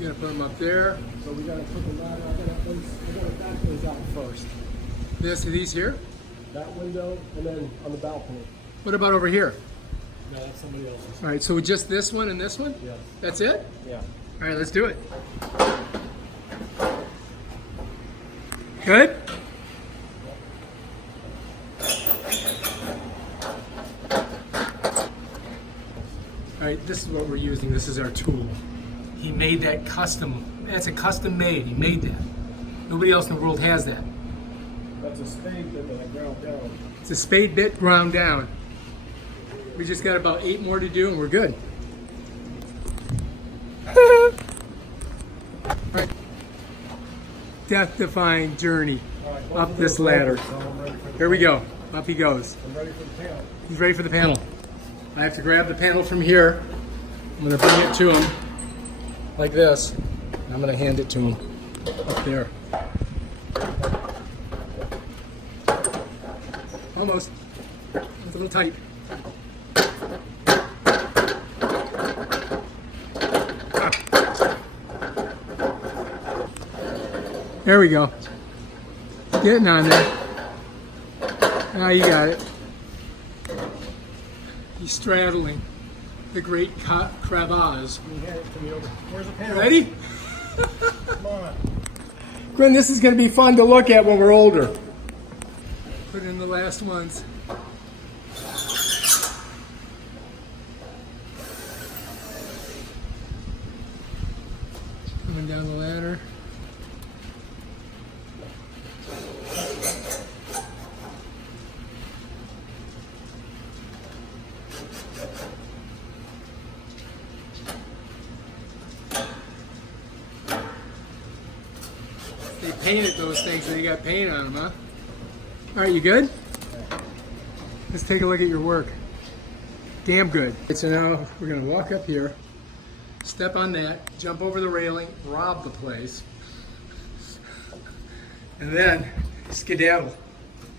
You gotta put them up there. So we gotta put the ladder, we're gonna back those out first. These here? That window, and then on the balcony. What about over here? No, that's somebody else's. All right, so just this one and this one? Yeah. That's it? Yeah. All right, let's do it. Good? All right, this is what we're using. This is our tool. He made that custom. That's a custom made. He made that. Nobody else in the world has that. That's a spade bit that I ground down. It's a spade bit ground down. We just got about 8 more to do and we're good. Right. Death-defying journey up this ladder. Here we go. Up he goes. I'm ready for the panel. He's ready for the panel. I have to grab the panel from here. I'm going to bring it to him like this. And I'm going to hand it to him up there. Almost. It's a little tight. There we go. Getting on there. Now you got it. He's straddling the great crevasse. Where's the panel? Ready? Come on. Gwen, this is going to be fun to look at when we're older. Put in the last ones. Coming down the ladder. They painted those things so you got paint on them, huh? All right, you good? Let's take a look at your work. Damn good. So now we're gonna walk up here, step on that, jump over the railing, rob the place, and then skedaddle.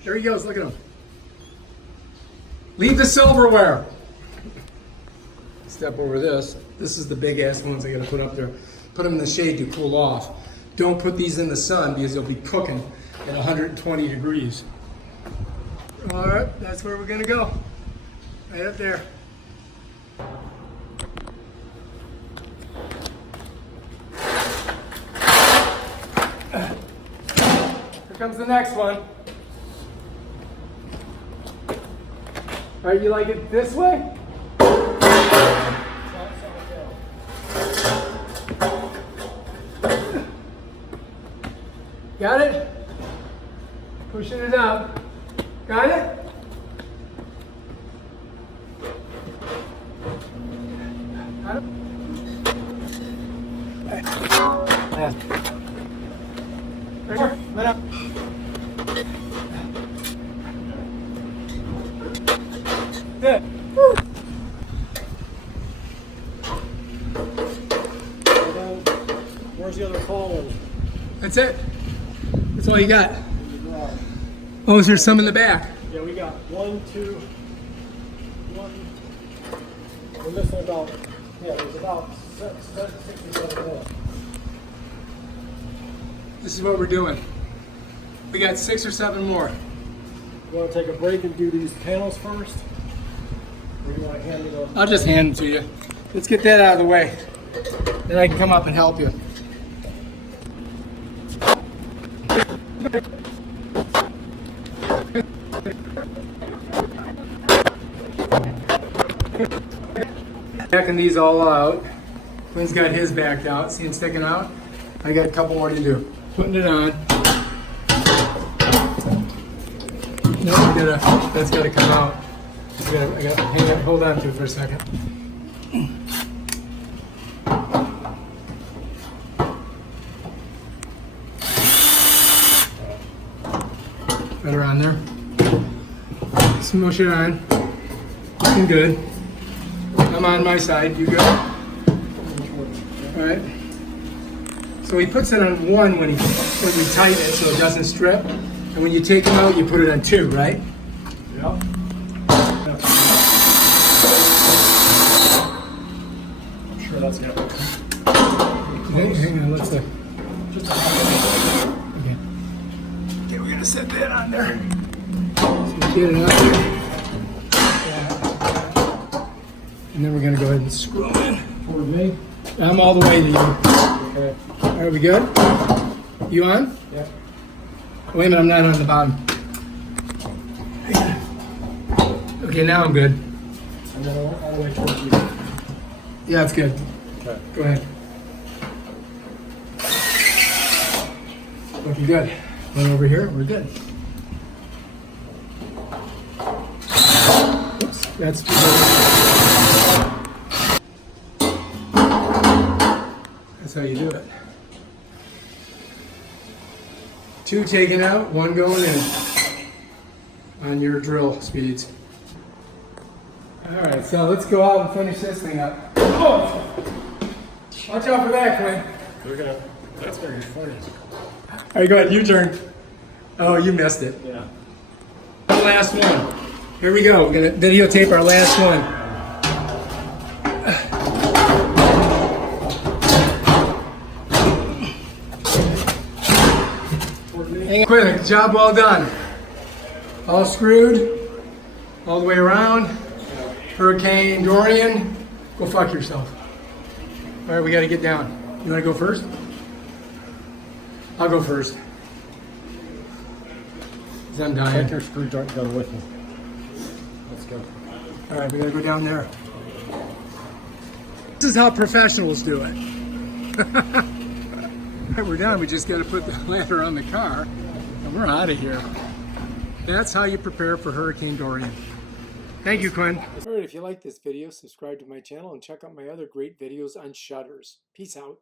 There he goes, look at him. Leave the silverware. Step over this. This is the big ass ones I gotta put up there. Put them in the shade to cool off. Don't put these in the sun because you'll be cooking at 120 degrees. All right, that's where we're gonna go. Right up there. Here comes the next one. All right, you like it this way? Got it? Pushing it up. Got it? Got it? Let up. Good. Woo. Where's the other column? That's it. That's all you got. Oh, is there some in the back? Yeah, we got 1, 2, 1. We're missing about, there's about 67 more. This is what we're doing. We got 6 or 7 more. You want to take a break and do these panels first? Or do you want to hand me those? I'll just hand them to you. Let's get that out of the way. Then I can come up and help you. Backing these all out. Quinn's got his backed out. See him sticking out? I got a couple more to do. Putting it on. No, that's got to come out. I got to hang it, hold on to it for a second. Better on there. Smoosh it on. Looking good. I'm on my side. You good? All right. So he puts it on 1 when we tighten it so it doesn't strip. And when you take them out, you put it on 2, right? Yeah. I'm sure that's gonna Hang on, let's okay. Okay, we're gonna set that on there. So we get it out there. And then we're gonna go ahead and screw them in. For me? I'm all the way to you. Okay. Are we good? You on? Yeah. Wait a minute, I'm not on the bottom. Okay, now I'm good. And then all the way towards you. Yeah, it's good. Okay. Go ahead. Looking good. One over here, we're good. Oops, that's how you do it. 2 taken out, 1 going in on your drill speeds. All right, so let's go out and finish this thing up. Oh! Watch out for that, Quinn. That's very funny. All right, go ahead, U-turn. Oh, you missed it. Yeah. The last one. Here we go. We're gonna videotape our last one. Hang on. Quick, job well done. All screwed, all the way around. Hurricane Dorian, go fuck yourself. All right, we got to get down. You want to go first? I'll go first. 'Cause I'm dying. Take your screwdriver with me. Let's go. All right, we got to go down there. This is how professionals do it. All right, we're done. We just got to put the ladder on the car, and we're out of here. That's how you prepare for Hurricane Dorian. Thank you, Quinn. All right, if you like this video, subscribe to my channel and check out my other great videos on shutters. Peace out.